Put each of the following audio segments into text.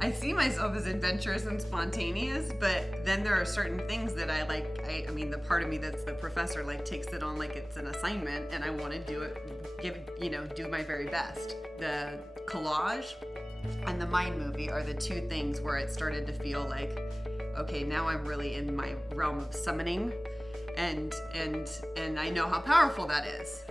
I see myself as adventurous and spontaneous, but then there are certain things that I like. I mean, the part of me that's the professor like takes it on like it's an assignment, and I want to do it, do my very best. The collage and the mind movie are the two things where it started to feel like, okay, now I'm really in my realm of summoning, and I know how powerful that is.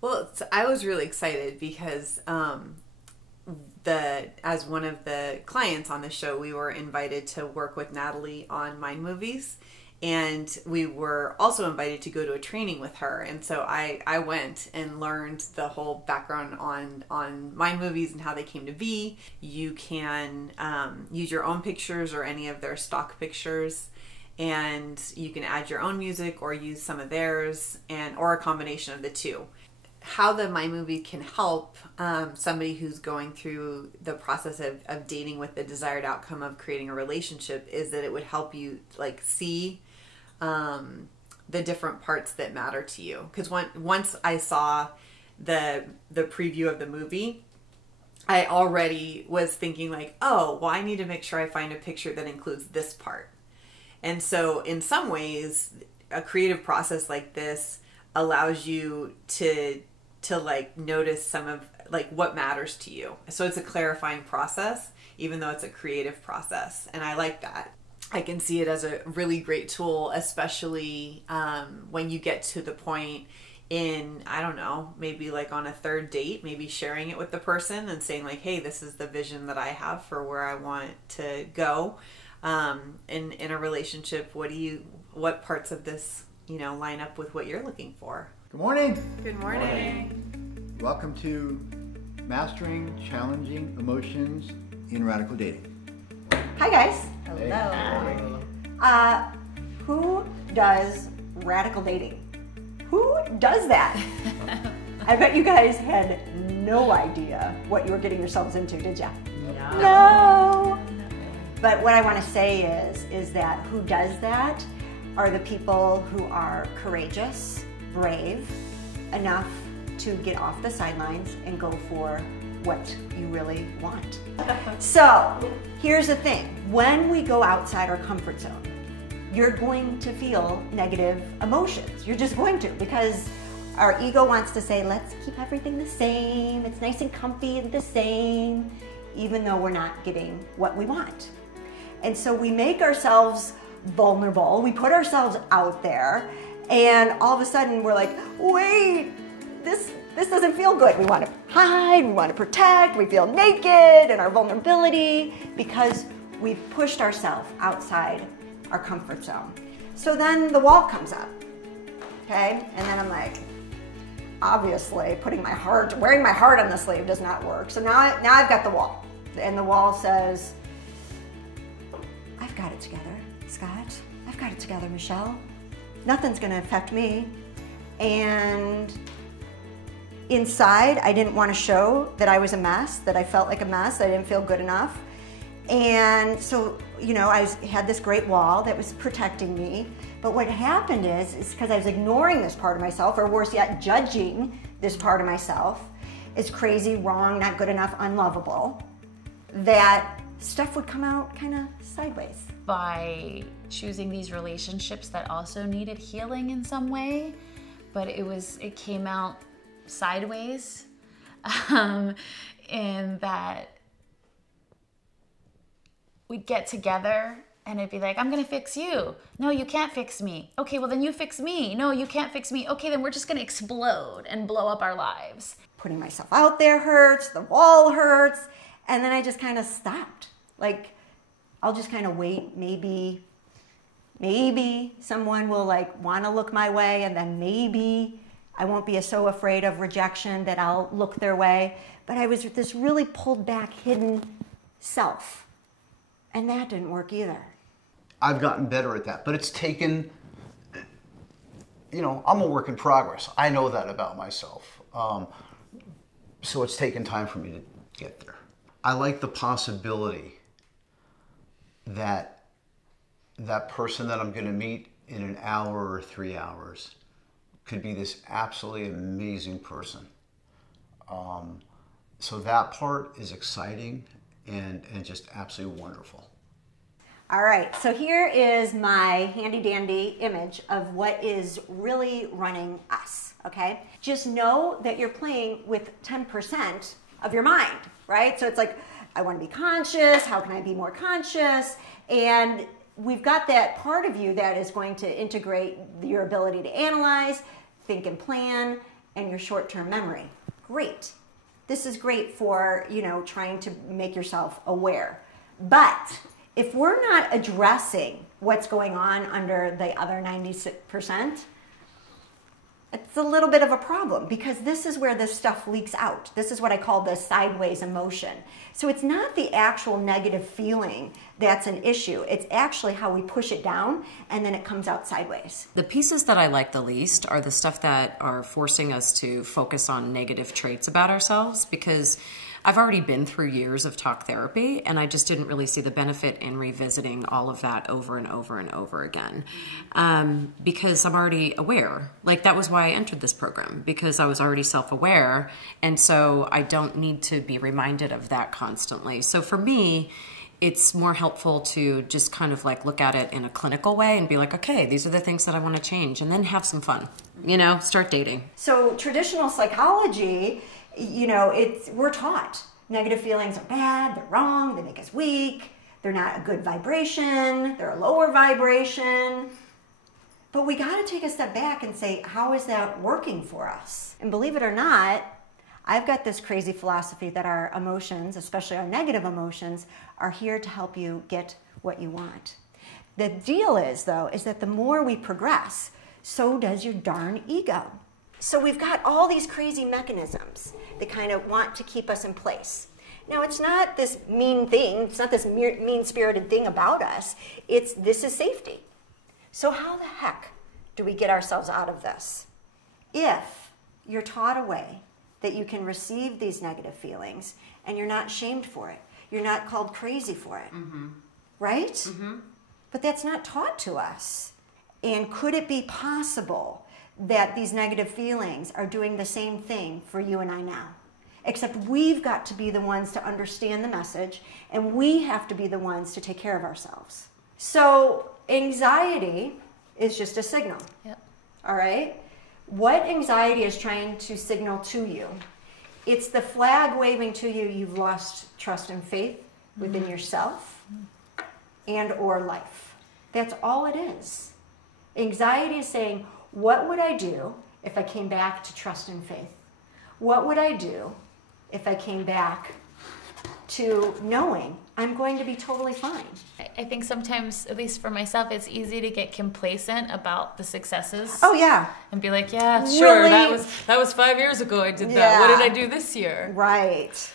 Well, I was really excited because as one of the clients on the show, we were invited to work with Natalie on mind movies, and we were also invited to go to a training with her. And so I went and learned the whole background on mind movies and how they came to be. You can use your own pictures or any of their stock pictures, and you can add your own music or use some of theirs, or a combination of the two. How the mind movie can help somebody who's going through the process of dating with the desired outcome of creating a relationship is that it would help you like see the different parts that matter to you. Because once I saw the preview of the movie, I already was thinking like, oh, well, I need to make sure I find a picture that includes this part. And so in some ways, a creative process like this allows you to like notice some of like what matters to you. So it's a clarifying process, even though it's a creative process. And I like that. I can see it as a really great tool, especially when you get to the point in, I don't know, maybe like on a third date, maybe sharing it with the person and saying like, hey, this is the vision that I have for where I want to go. In a relationship, what parts of this, line up with what you're looking for? Good morning. Good morning. Welcome to Mastering Challenging Emotions in Radical Dating. Hi guys. Hey. Hello. Who does radical dating? Who does that? I bet you guys had no idea what you were getting yourselves into, did ya? No. But what I want to say is that who does that are the people who are courageous, brave enough to get off the sidelines and go for what you really want. So here's the thing, when we go outside our comfort zone, you're going to feel negative emotions. You're just going to, because our ego wants to say, let's keep everything the same. It's nice and comfy and the same, even though we're not getting what we want. And so we make ourselves vulnerable. We put ourselves out there, and all of a sudden we're like, wait, this doesn't feel good. We want to hide, we want to protect, we feel naked in our vulnerability because we've pushed ourselves outside our comfort zone. So then the wall comes up, okay? And then I'm like, obviously wearing my heart on the sleeve does not work. So now I've got the wall, and the wall says, I've got it together, Scott. I've got it together, Michelle. Nothing's gonna affect me. And inside, I didn't want to show that I was a mess, that I felt like a mess, that I didn't feel good enough. And so, I had this great wall that was protecting me. But what happened is because I was ignoring this part of myself, or worse yet, judging this part of myself as crazy, wrong, not good enough, unlovable, that stuff would come out kind of sideways. By choosing these relationships that also needed healing in some way, but it came out sideways, in that we'd get together and it'd be like, I'm gonna fix you. No, you can't fix me. Okay, well then you fix me. No, you can't fix me. Okay, then we're just gonna explode and blow up our lives. Putting myself out there hurts, the wall hurts, and then I just kind of stopped. Like, I'll just kind of wait, maybe someone will want to look my way, and then maybe I won't be so afraid of rejection that I'll look their way. But I was this really pulled back, hidden self, and that didn't work either. I've gotten better at that, but it's taken, I'm a work in progress. I know that about myself. So it's taken time for me to get there. I like the possibility that that person that I'm going to meet in an hour or 3 hours could be this absolutely amazing person. So that part is exciting and just absolutely wonderful. All right, so here is my handy dandy image of what is really running us, okay? Just know that you're playing with 10% of your mind, right? So it's like, I want to be conscious, how can I be more conscious? And we've got that part of you that is going to integrate your ability to analyze, think and plan, and your short-term memory. Great. This is great for, trying to make yourself aware. But if we're not addressing what's going on under the other 96%, it's a little bit of a problem, because this is where this stuff leaks out. This is what I call the sideways emotion. So it's not the actual negative feeling that's an issue. It's actually how we push it down and then it comes out sideways. The pieces that I like the least are the stuff that are forcing us to focus on negative traits about ourselves, because I've already been through years of talk therapy, and I just didn't really see the benefit in revisiting all of that over and over and over again, because I'm already aware. Like, that was why I entered this program, because I was already self-aware, and so I don't need to be reminded of that constantly. So for me, it's more helpful to just kind of like look at it in a clinical way and be like, okay, these are the things that I want to change, and then have some fun, start dating. So traditional psychology, we're taught negative feelings are bad, they're wrong, they make us weak, they're not a good vibration, they're a lower vibration. But we got to take a step back and say, how is that working for us? And believe it or not, I've got this crazy philosophy that our emotions, especially our negative emotions, are here to help you get what you want. The deal is, though, is that the more we progress, so does your darn ego. So we've got all these crazy mechanisms that kind of want to keep us in place. Now, it's not this mean thing, it's not this mean-spirited thing about us, this is safety. So how the heck do we get ourselves out of this? If you're taught a way that you can receive these negative feelings and you're not shamed for it, you're not called crazy for it, right? Mm-hmm. But that's not taught to us. And could it be possible that these negative feelings are doing the same thing for you and I now? Except we've got to be the ones to understand the message, and we have to be the ones to take care of ourselves. So anxiety is just a signal. Yep. All right? What anxiety is trying to signal to you? It's the flag waving to you you've lost trust and faith within yourself and or life. That's all it is. Anxiety is saying, what would I do if I came back to trust and faith? What would I do if I came back to knowing I'm going to be totally fine? I think sometimes, at least for myself, it's easy to get complacent about the successes. Oh, yeah. And be like, yeah, sure, Really? that was 5 years ago I did that. Yeah. What did I do this year? Right.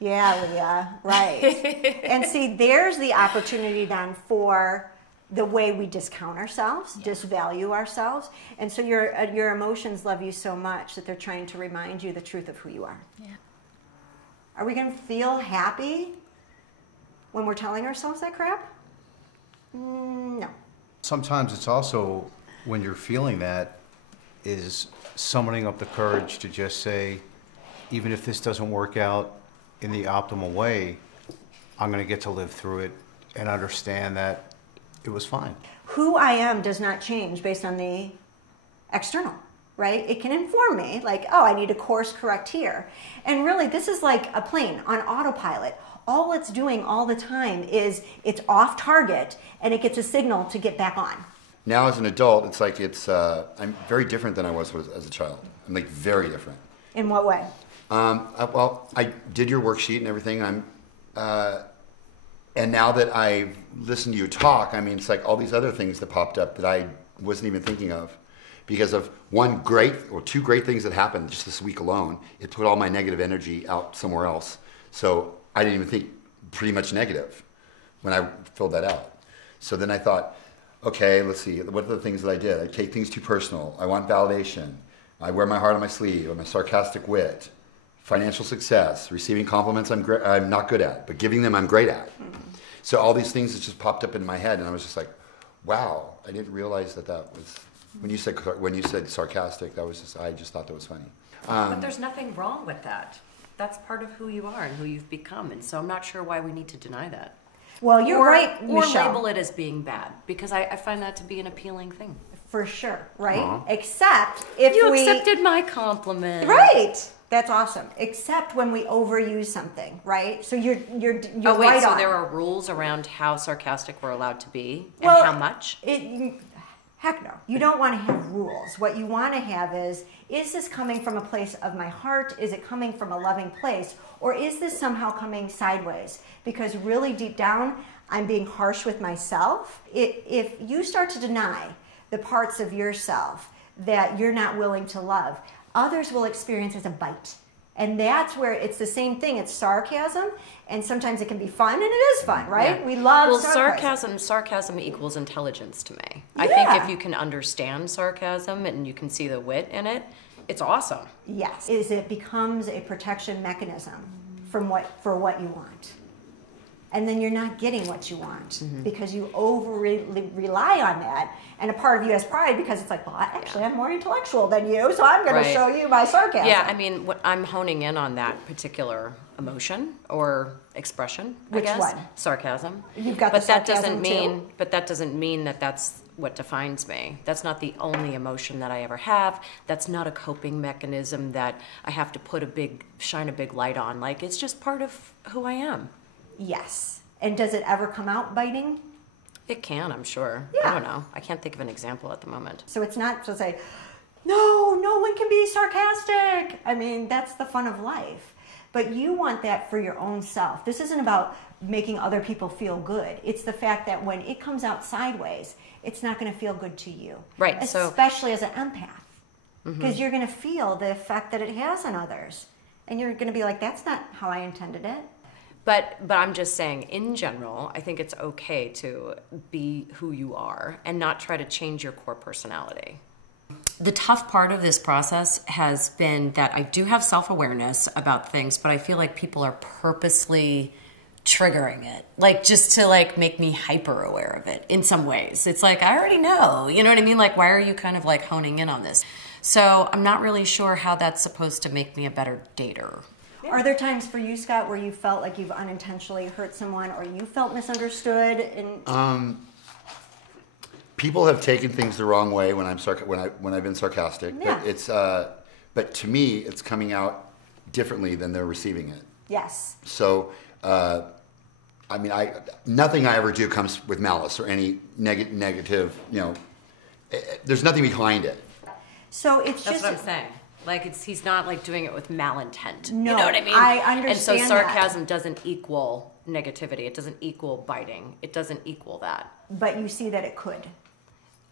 Yeah, Leah, right. And see, there's the opportunity then for the way we discount ourselves, disvalue ourselves. And so your emotions love you so much that they're trying to remind you the truth of who you are. Yeah. Are we going to feel happy when we're telling ourselves that crap? No. Sometimes it's also, when you're feeling that, is summoning up the courage to just say, even if this doesn't work out in the optimal way, I'm going to get to live through it and understand that it was fine. Who I am does not change based on the external, right? It can inform me, like, oh, I need to course correct here. And really, this is like a plane on autopilot. All it's doing all the time is it's off target, and it gets a signal to get back on. Now as an adult, it's like I'm very different than I was as a child. I'm like very different. In what way? Well, I did your worksheet and everything. And now that I've listened to you talk, I mean, it's like all these other things that popped up that I wasn't even thinking of. Because of two great things that happened just this week alone, it put all my negative energy out somewhere else. So I didn't even think pretty much negative when I filled that out. So then I thought, okay, let's see, what are the things that I did? I take things too personal. I want validation. I wear my heart on my sleeve. I'm a sarcastic wit. Financial success, receiving compliments I'm not good at, but giving them I'm great at. Mm-hmm. So all these things that just popped up in my head, and I was just like, wow, I didn't realize that was When you said sarcastic, I just thought that was funny. But there's nothing wrong with that. That's part of who you are and who you've become, and so I'm not sure why we need to deny that. Well, you're right, Or Michelle. label it as being bad, because I find that to be an appealing thing. For sure, right? Except if You we accepted my compliment. Right. That's awesome. Except when we overuse something, right? So you're Oh wait, right so on. there are rules around how sarcastic we're allowed to be and Well, how much? Heck no. You don't want to have rules. What you want to have is this coming from a place of my heart? Is it coming from a loving place? Or is this somehow coming sideways? Because really deep down, I'm being harsh with myself. If you start to deny the parts of yourself that you're not willing to love, others will experience as a bite. And that's where it's the same thing. It's sarcasm, and sometimes it can be fun, and it is fun, right? Yeah. We love well, sarcasm. sarcasm equals intelligence to me. I Yeah. think if you can understand sarcasm and you can see the wit in it, it's awesome. Yes, is it becomes a protection mechanism for what you want. And then you're not getting what you want because you rely on that. And a part of you has pride because it's like, well, I'm more intellectual than you, so I'm going to show you my sarcasm. Yeah, I mean, I'm honing in on that particular emotion or expression. Which I guess. one? Sarcasm. You've got but the that sarcasm doesn't mean. too? But that doesn't mean that that's what defines me. That's not the only emotion that I ever have. That's not a coping mechanism that I have to shine a big light on. Like, it's just part of who I am. Yes. And does it ever come out biting? It can, I'm sure. Yeah. I don't know. I can't think of an example at the moment. So it's not to say, no one can be sarcastic. I mean, that's the fun of life. But you want that for your own self. This isn't about making other people feel good. It's the fact that when it comes out sideways, it's not going to feel good to you. Right. Especially as an empath. Because you're going to feel the effect that it has on others. And you're going to be like, that's not how I intended it. But I'm just saying, in general, I think it's okay to be who you are and not try to change your core personality. The tough part of this process has been that I do have self-awareness about things, but I feel like people are purposely triggering it, like just to like make me hyper aware of it in some ways. It's like, I already know, you know what I mean? Like, why are you kind of like honing in on this? So I'm not really sure how that's supposed to make me a better dater. Are there times for you, Scott, where you felt like you've unintentionally hurt someone or you felt misunderstood? People have taken things the wrong way when I've been sarcastic. Yeah. But to me, it's coming out differently than they're receiving it. Yes. So, I mean, nothing I ever do comes with malice or any negative. There's nothing behind it. So it's That's just what I'm saying. Like, he's not like doing it with malintent. No, you know what I mean? I understand And so that. sarcasm doesn't equal negativity. It doesn't equal biting. It doesn't equal that. But you see that it could.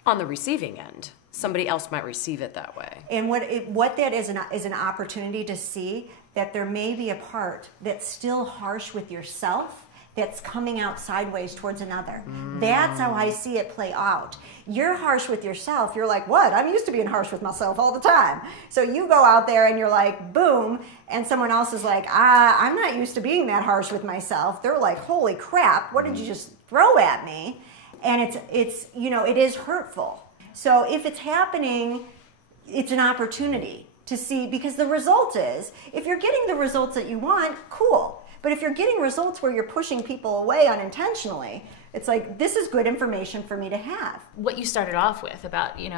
On the receiving end, somebody else might receive it that way. And what that is an opportunity to see that there may be a part that's still harsh with yourself that's coming out sideways towards another. That's how I see it play out. You're harsh with yourself. You're like, what? I'm used to being harsh with myself all the time. So you go out there and you're like, boom, and someone else is like, I'm not used to being that harsh with myself. They're like, holy crap, what did you just throw at me? And it's it is hurtful. So if it's happening, it's an opportunity to see, because the result is, if you're getting the results that you want, cool. But if you're getting results where you're pushing people away unintentionally, it's like, this is good information for me to have. What you started off with about, you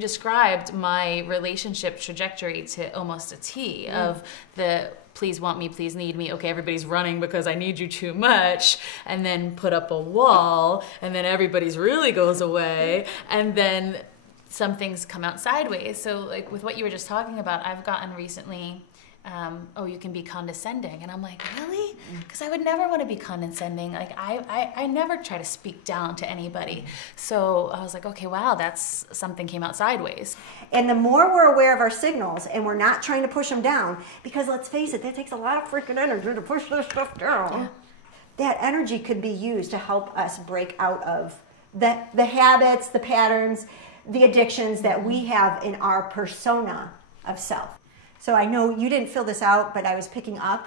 described my relationship trajectory to almost a T of the please want me, please need me. Okay, everybody's running because I need you too much, and then put up a wall, and then everybody's really goes away, and then some things come out sideways. So like with what you were just talking about, I've gotten recently, you can be condescending. And I'm like, really? Because I would never want to be condescending. Like I never try to speak down to anybody. So I was like, okay, wow, that's something came out sideways. And the more we're aware of our signals and we're not trying to push them down, because let's face it, that takes a lot of freaking energy to push this stuff down. Yeah. That energy could be used to help us break out of the habits, the patterns, the addictions that we have in our persona of self. So I know you didn't fill this out, but I was picking up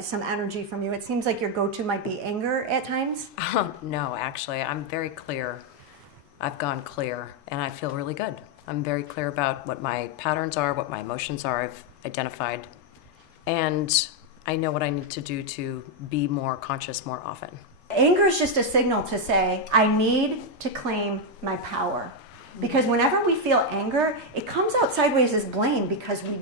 some energy from you. It seems like your go-to might be anger at times. No, actually, I'm very clear. I've gone clear and I feel really good. I'm very clear about what my patterns are, what my emotions are. I've identified, and I know what I need to do to be more conscious more often. Anger is just a signal to say, I need to claim my power. Because whenever we feel anger, it comes out sideways as blame because we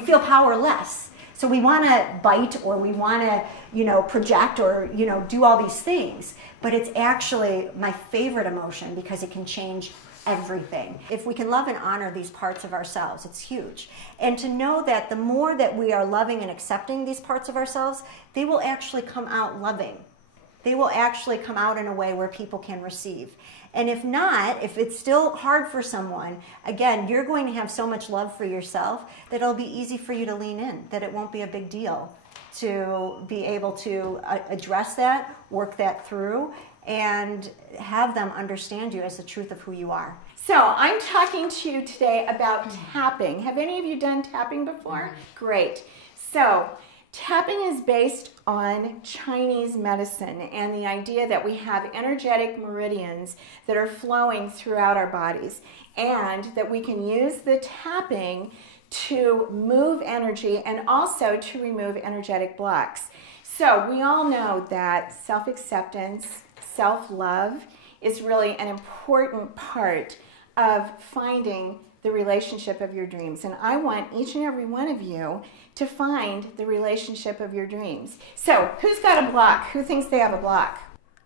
feel powerless. So we want to bite, or we want to, project, or, do all these things. But it's actually my favorite emotion because it can change everything. If we can love and honor these parts of ourselves, it's huge. And to know that the more that we are loving and accepting these parts of ourselves, they will actually come out loving. They will actually come out in a way where people can receive. And if not, if it's still hard for someone, again, you're going to have so much love for yourself that it'll be easy for you to lean in, that it won't be a big deal to be able to address that, work that through, and have them understand you as the truth of who you are. So I'm talking to you today about tapping. Have any of you done tapping before? Great. So tapping is based on Chinese medicine and the idea that we have energetic meridians that are flowing throughout our bodies, and that we can use the tapping to move energy and also to remove energetic blocks. So we all know that self-acceptance, self-love is really an important part of finding the relationship of your dreams. And I want each and every one of you to find the relationship of your dreams. So who's got a block? Who thinks they have a block?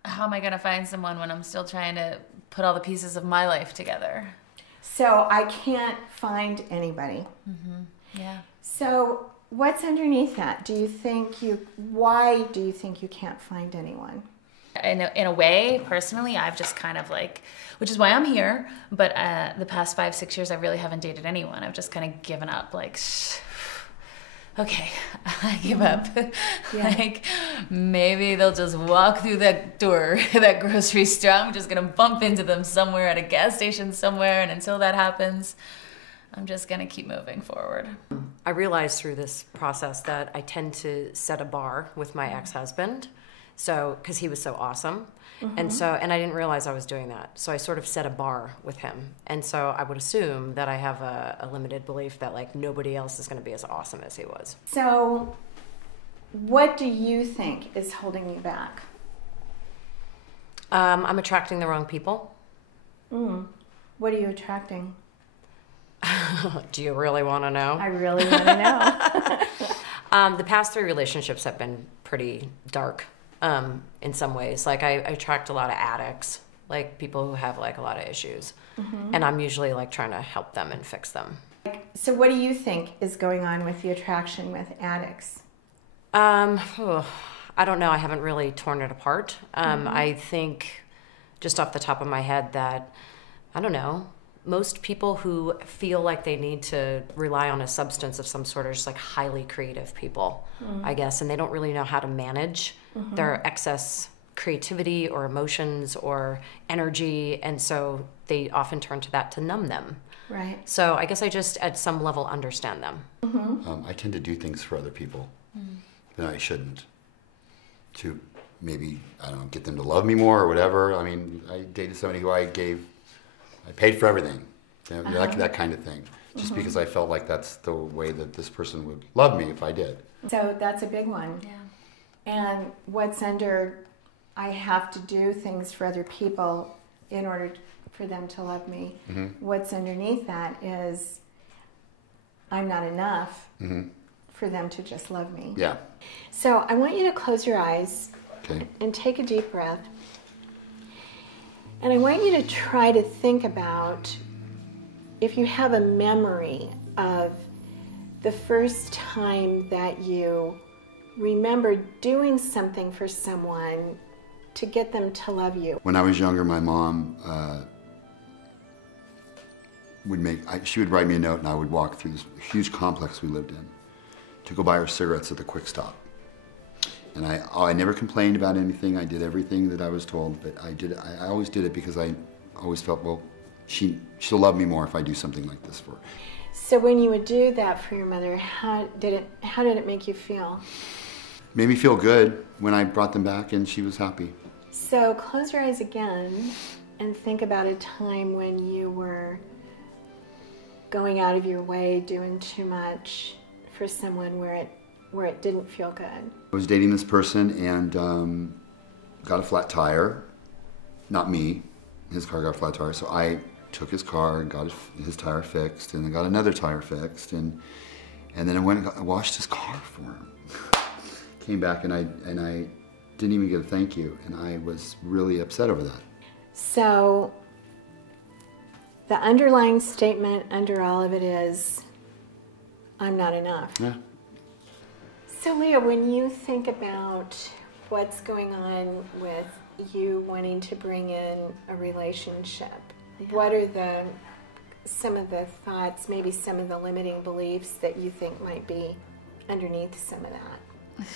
How am I going to find someone when I'm still trying to put all the pieces of my life together? So I can't find anybody. Yeah. So what's underneath that? Why do you think you can't find anyone? In a way, personally, I've just kind of which is why I'm here, but the past 5-6 years, I really haven't dated anyone. I've just kind of given up, okay, I give up. Yeah. Maybe they'll just walk through that door, that grocery store. I'm just gonna bump into them somewhere at a gas station somewhere, and until that happens, I'm just gonna keep moving forward. I realized through this process that I tend to set a bar with my ex-husband. So, because he was so awesome. And I didn't realize I was doing that. So I sort of set a bar with him. And so I would assume that I have a limited belief that nobody else is going to be as awesome as he was. So what do you think is holding you back? I'm attracting the wrong people. What are you attracting? Do you really want to know? I really want to know. The past 3 relationships have been pretty dark. In some ways, I attract a lot of addicts, people who have a lot of issues, and I'm usually trying to help them and fix them. So what do you think is going on with the attraction with addicts? I don't know. I haven't really torn it apart. I think just off the top of my head that, I don't know, most people who feel like they need to rely on a substance of some sort are just highly creative people, I guess, and they don't really know how to manage their excess creativity or emotions or energy, and so they often turn to that to numb them. Right. So I guess I just at some level understand them. I tend to do things for other people that I shouldn't, to maybe, I don't know, get them to love me more or whatever. I mean, I dated somebody who I paid for everything, that kind of thing, just because I felt like that's the way that this person would love me if I did. So that's a big one. Yeah. And what's under, I have to do things for other people in order for them to love me. What's underneath that is, I'm not enough for them to just love me. Yeah. So I want you to close your eyes Okay. and take a deep breath. And I want you to try to think about if you have a memory of the first time that you remember doing something for someone to get them to love you. When I was younger, my mom she would write me a note, and I would walk through this huge complex we lived in to go buy her cigarettes at the Quick Stop. And I never complained about anything. I did everything that I was told, but I always did it because I always felt, well, she'll love me more if I do something like this for her. So when you would do that for your mother, how did it make you feel? Made me feel good when I brought them back and she was happy. So close your eyes again and think about a time when you were going out of your way, doing too much for someone where it didn't feel good. I was dating this person and got a flat tire. Not me. His car got a flat tire. So I took his car and got his tire fixed, and I got another tire fixed, and then I went and I washed his car for him. Came back and I didn't even get a thank you, and I was really upset over that. So the underlying statement under all of it is, I'm not enough. Yeah. So Leah, when you think about what's going on with you wanting to bring in a relationship, what are some of the thoughts, maybe some of the limiting beliefs that you think might be underneath some of that?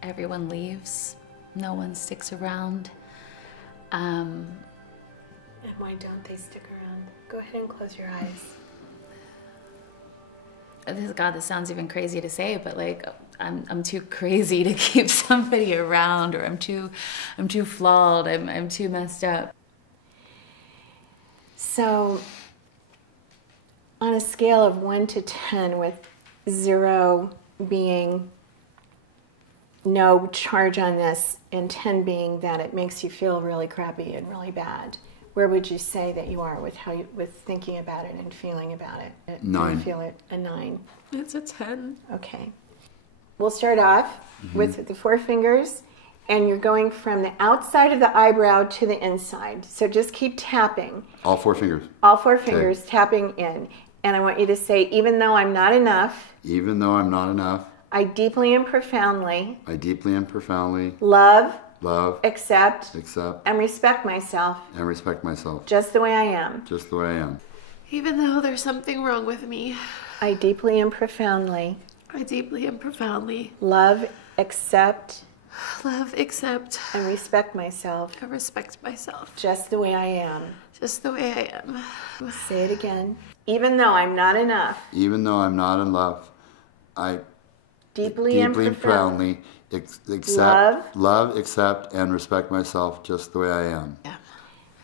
Everyone leaves. No one sticks around. And why don't they stick around? Go ahead and close your eyes. God, this sounds even crazy to say, but like I'm too crazy to keep somebody around, or I'm too flawed. I'm too messed up. So, on a scale of 1 to 10, with 0 being no charge on this, and 10 being that it makes you feel really crappy and really bad, where would you say that you are with thinking about it and feeling about it? 9. You feel it a 9. It's a 10. Okay. We'll start off with the 4 fingers, and you're going from the outside of the eyebrow to the inside. So just keep tapping. All 4 fingers. All 4 fingers tapping in. And I want you to say, even though I'm not enough. Even though I'm not enough. I deeply and profoundly. I deeply and profoundly. Love. Love. Accept. Accept. And respect myself. And respect myself. Just the way I am. Just the way I am. Even though there's something wrong with me. I deeply and profoundly. I deeply and profoundly. Love, accept. Love, accept. And respect myself. And respect myself. Just the way I am. Just the way I am. Say it again. Even though I'm not enough. Even though I'm not in love. I deeply and profoundly accept, love, accept, and respect myself just the way I am. Yeah.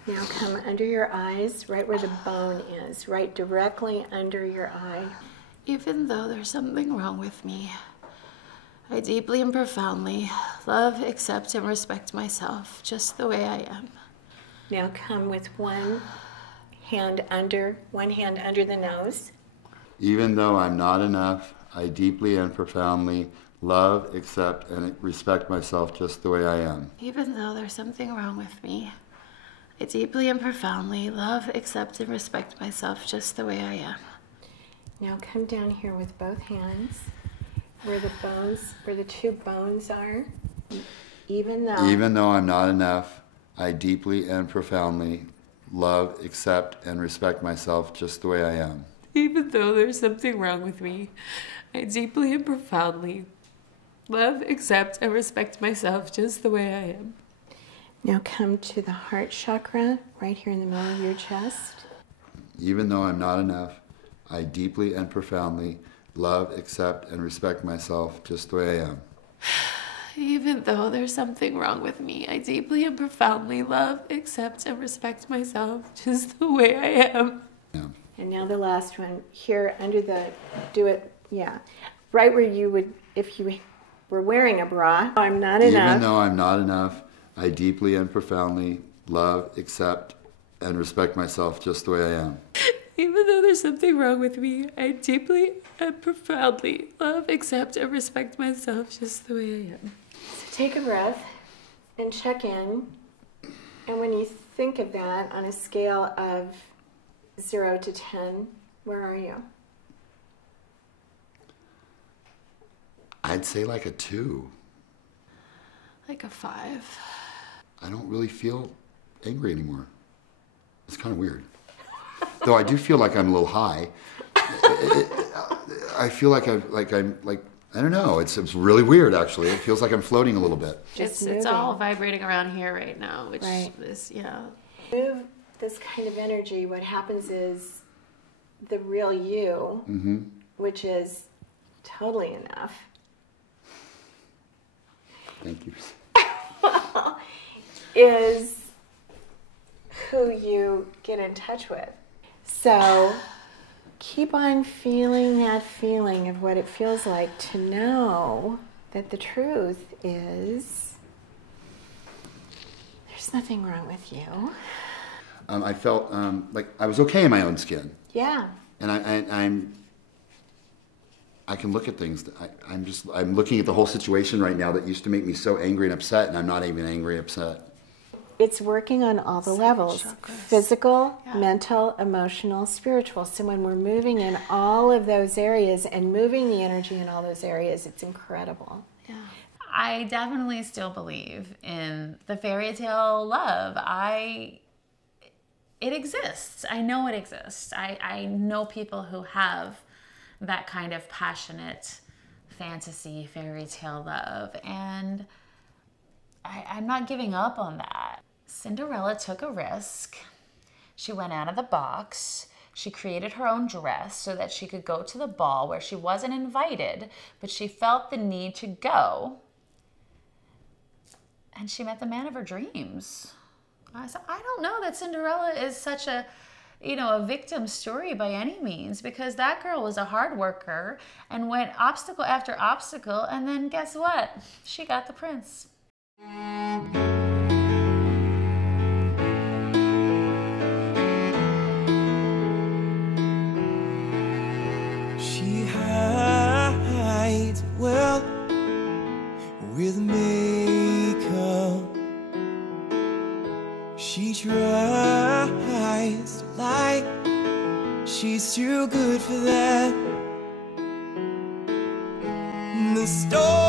Now come under your eyes, right where the bone is, right directly under your eye. Even though there's something wrong with me, I deeply and profoundly love, accept, and respect myself just the way I am. Now come with one hand under the nose. Even though I'm not enough, I deeply and profoundly love, accept, and respect myself just the way I am. Even though there's something wrong with me, I deeply and profoundly love, accept, and respect myself just the way I am. Now come down here with both hands, where the 2 bones are. Even though I'm not enough, I deeply and profoundly love, accept, and respect myself just the way I am. Even though there's something wrong with me, I deeply and profoundly love, accept, and respect myself just the way I am. Now come to the heart chakra, right here in the middle of your chest. Even though I'm not enough, I deeply and profoundly love, accept, and respect myself just the way I am. Even though there's something wrong with me, I deeply and profoundly love, accept, and respect myself just the way I am. Yeah. And now the last one, here under the, right where you would, if you were wearing a bra. I'm not enough. Even though I'm not enough, I deeply and profoundly love, accept, and respect myself just the way I am. Even though there's something wrong with me, I deeply and profoundly love, accept, and respect myself just the way I am. So take a breath and check in. And when you think of that on a scale of 0 to 10, where are you? I'd say like a 2. Like a 5. I don't really feel angry anymore. It's kind of weird. Though I do feel like I'm a little high. I feel like I'm I don't know. It's really weird actually. It feels like I'm floating a little bit. It's all vibrating around here right now, which is Move this kind of energy. What happens is the real you, which is totally enough. Thank you. is who you get in touch with. So keep on feeling that feeling of what it feels like to know that the truth is there's nothing wrong with you. I felt like I was okay in my own skin. Yeah. And I can look at things. I'm looking at the whole situation right now that used to make me so angry and upset, and I'm not even angry, upset. It's working on all the levels, physical, mental, emotional, spiritual. So when we're moving in all of those areas and moving the energy in all those areas, it's incredible. Yeah. I definitely still believe in the fairy tale love. It exists. I know it exists. I know people who have that kind of passionate fantasy fairy tale love, and I'm not giving up on that. Cinderella took a risk. She went out of the box. She created her own dress so that she could go to the ball where she wasn't invited, but she felt the need to go. And she met the man of her dreams. I don't know that Cinderella is such a victim story by any means, because that girl was a hard worker and went obstacle after obstacle, and then guess what? She got the prince. She hides well with makeup. She tries to lie. She's too good for that. The story